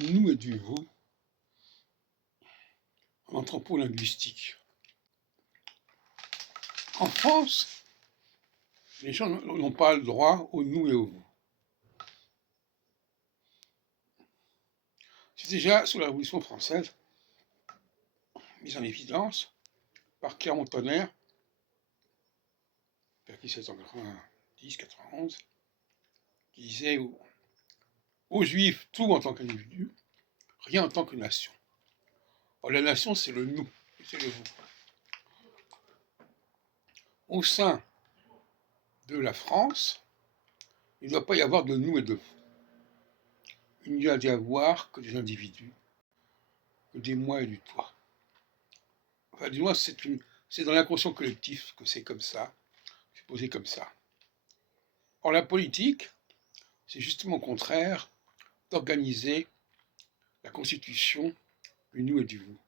du nous et du vous en anthropo-linguistique. En France, les gens n'ont pas le droit au nous et au vous. C'est déjà sous la Révolution française, mise en évidence par Clermont-Tonnerre, vers 1790-91, qui disait aux Juifs tout en tant qu'individu, rien en tant que nation. Or, la nation, c'est le nous, et c'est le vous. Au sein de la France, il ne doit pas y avoir de nous et de vous. Il n'y a d'y avoir que des individus, que des moi et du toi. Enfin, du moins, c'est dans l'inconscient collectif que c'est comme ça, c'est posé comme ça. Or, la politique, c'est justement au contraire d'organiser la constitution du nous et du vous.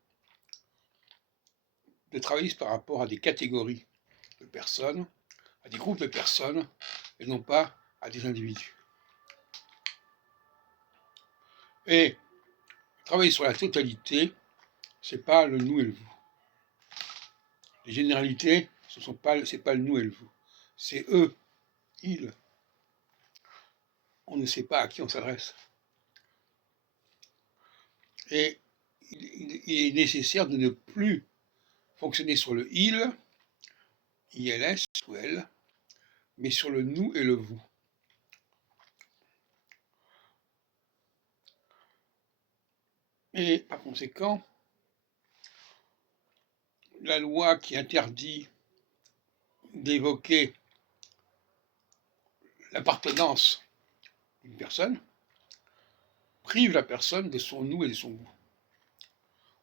De travailler par rapport à des catégories de personnes, à des groupes de personnes, et non pas à des individus. Et travailler sur la totalité, c'est pas le nous et le vous. Les généralités, c'est pas le nous et le vous. C'est eux, ils. On ne sait pas à qui on s'adresse. Et il est nécessaire de ne plus fonctionner sur le il, ILS ou elle, mais sur le nous et le vous. Et par conséquent, la loi qui interdit d'évoquer l'appartenance d'une personne prive la personne de son nous et de son vous.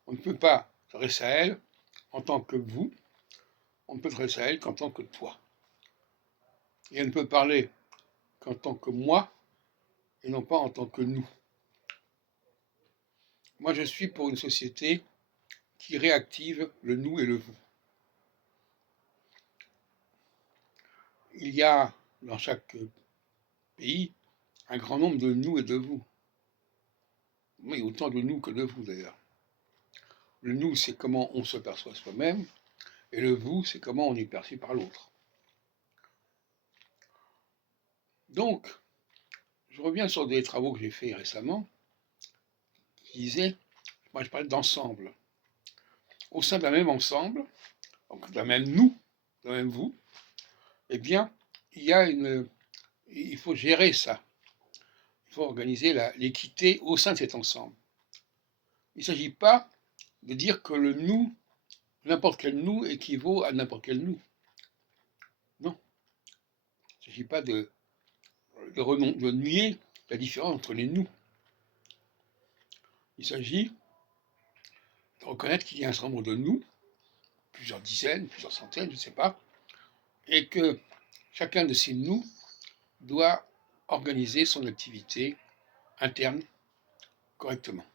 On ne peut pas s'adresser à elle en tant que vous, on ne peut s'adresser à elle qu'en tant que toi. Et elle ne peut parler qu'en tant que moi et non pas en tant que nous. Moi, je suis pour une société qui réactive le nous et le vous. Il y a dans chaque pays un grand nombre de nous et de vous. Oui, autant de nous que de vous d'ailleurs. Le nous, c'est comment on se perçoit soi-même, et le vous, c'est comment on est perçu par l'autre. Donc, je reviens sur des travaux que j'ai faits récemment, qui disaient, moi je parle d'ensemble. Au sein d'un même ensemble, donc d'un même nous, d'un même vous, eh bien, il faut gérer ça. Il faut organiser l'équité au sein de cet ensemble. Il ne s'agit pas de dire que le nous, n'importe quel nous, équivaut à n'importe quel nous. Non. Il ne s'agit pas de nier la différence entre les nous. Il s'agit de reconnaître qu'il y a un certain nombre de nous, plusieurs dizaines, plusieurs centaines, je ne sais pas, et que chacun de ces nous doit organiser son activité interne correctement.